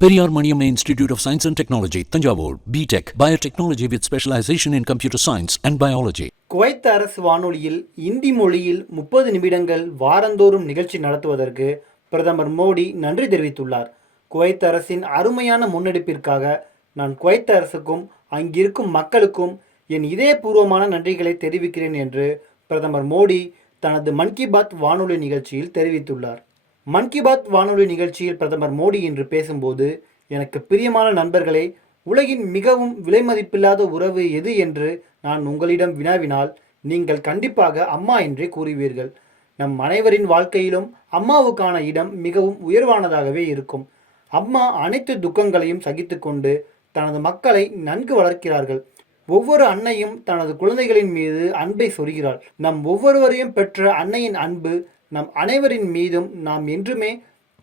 Periyar Maniamma Institute of Science and Technology, Tanjavur, B.Tech, Biotechnology with specialization in computer science and biology. Kuwait அரசு வானொலியில் இந்தி மொழியில் 30 நிமிடங்கள் வாரந்தோறும் நிகழ்ச்சி நடத்துவதற்கு பிரதமர் மோடி நன்றி தெரிவித்துள்ளார். குவைத் அரசின் அருமையான முன்னெடுப்பிற்காக நான் குவைத் அரசுக்கும் அங்கிருக்கும் மக்களுக்கும் என் இதயபூர்வமான நன்றிகளை தெரிவிக்கிறேன் என்று பிரதமர் மோடி தனது மன் கி பாத் வானொலி நிகழ்ச்சியில் தெரிவித்துள்ளார். மன் கி பாத் வானொலி நிகழ்ச்சியில் பிரதமர் மோடி இன்று பேசும்போது, எனக்கு பிரியமான நண்பர்களே, உலகின் மிகவும் விலைமதிப்பில்லாத உறவு எது என்று நான் உங்களிடம் வினாவினால் நீங்கள் கண்டிப்பாக அம்மா என்றே கூறுவீர்கள். நம் அனைவரின் வாழ்க்கையிலும் அம்மாவுக்கான இடம் மிகவும் உயர்வானதாகவே இருக்கும். அம்மா அனைத்து துக்கங்களையும் சகித்து கொண்டு தனது மக்களை நன்கு வளர்க்கிறார்கள். ஒவ்வொரு அன்னையும் தனது குழந்தைகளின் மீது அன்பை சொரிகிறாள். நம் ஒவ்வொருவரையும் பெற்ற அன்னையின் அன்பு நம் அனைவரின் மீதும் நாம் என்றுமே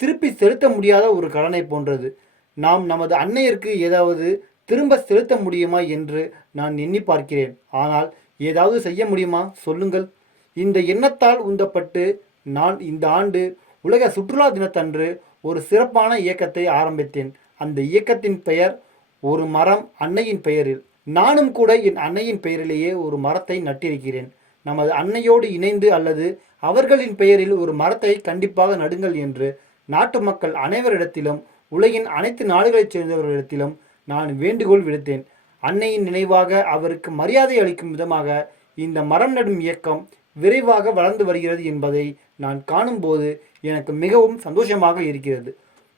திருப்பி செலுத்த முடியாத ஒரு கடனை போன்றது. நாம் நமது அன்னையருக்கு ஏதாவது திரும்ப செலுத்த முடியுமா என்று நான் எண்ணி பார்க்கிறேன். ஆனால் ஏதாவது செய்ய முடியுமா சொல்லுங்கள். இந்த எண்ணத்தால் உந்தப்பட்டு நான் இந்த ஆண்டு உலக சுற்றுலா தினத்தன்று ஒரு சிறப்பான இயக்கத்தை ஆரம்பித்தேன். அந்த இயக்கத்தின் பெயர் ஒரு மரம் அன்னையின் பெயரில். நானும் கூட என் அன்னையின் பெயரிலேயே ஒரு மரத்தை நட்டிருக்கிறேன். நமது அன்னையோடு இணைந்து அல்லது அவர்களின் பெயரில் ஒரு மரத்தை கண்டிப்பாக நடுங்கள் என்று நாட்டு மக்கள் அனைவரிடத்திலும் உலகின் அனைத்து நாடுகளைச் சேர்ந்தவர்களிடத்திலும் நான் வேண்டுகோள் விடுத்தேன். அன்னையின் நினைவாக அவருக்கு மரியாதை அளிக்கும் விதமாக இந்த மரம் நடும் இயக்கம் விரைவாக வளர்ந்து வருகிறது என்பதை நான் காணும்போது எனக்கு மிகவும் சந்தோஷமாக இருக்கிறது.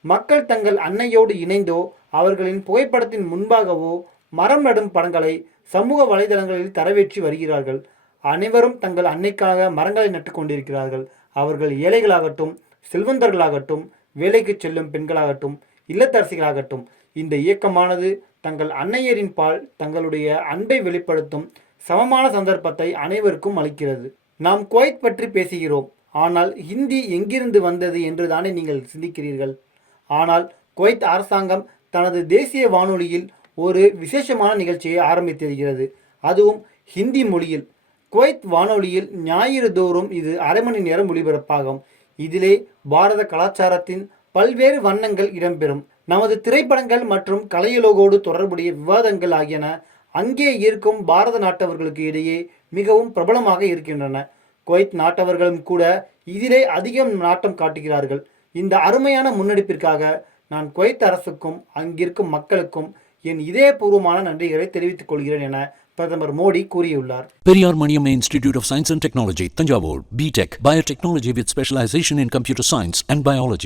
மக்கள் தங்கள் அன்னையோடு இணைந்தோ அவர்களின் புகைப்படத்தின் முன்பாகவோ மரம் நடும் படங்களை சமூக வலைதளங்களில் தரவேற்றி வருகிறார்கள். அனைவரும் தங்கள் அன்னைக்காக மரங்களை நட்டு கொண்டிருக்கிறார்கள். அவர்கள் ஏழைகளாகட்டும், செல்வந்தர்களாகட்டும், வேலைக்கு செல்லும் பெண்களாகட்டும், இல்லத்தரசிகளாகட்டும், இந்த இயக்கமானது தங்கள் அன்னையரின் பால் தங்களுடைய அன்பை வெளிப்படுத்தும் சமமான சந்தர்ப்பத்தை அனைவருக்கும் அளிக்கிறது. நாம் குவைத் பற்றி பேசுகிறோம், ஆனால் ஹிந்தி எங்கிருந்து வந்தது என்று தானே நீங்கள் சிந்திக்கிறீர்கள். ஆனால் குவைத் அரசாங்கம் தனது தேசிய வானொலியில் ஒரு விசேஷமான நிகழ்ச்சியை ஆரம்பித்திருக்கிறது, அதுவும் ஹிந்தி மொழியில். குவைத் வானொலியில் ஞாயிறு தோறும் இது அரை மணி நேரம் ஒளிபரப்பாகும். இதிலே பாரத கலாச்சாரத்தின் பல்வேறு வண்ணங்கள் இடம்பெறும். நமது திரைப்படங்கள் மற்றும் கலையுலகோடு தொடர்புடைய விவாதங்கள் ஆகியன அங்கே இருக்கும் பாரத நாட்டவர்களுக்கு இடையே மிகவும் பிரபலமாக இருக்கின்றன. குவைத் நாட்டவர்களும் கூட இதிலே அதிகம் நாட்டம் காட்டுகிறார்கள். இந்த அருமையான முன்னெடுப்பிற்காக நான் குவைத் அரசுக்கும் அங்கிருக்கும் மக்களுக்கும் என் இதயபூர்வமான நன்றிகளை தெரிவித்துக் கொள்கிறேன் என பிரதமர் மோடி கூறியுள்ளார். Periyar Maniamma Institute of Science and Technology, Tanjavur, B.Tech, Biotechnology with specialization in computer science and biology.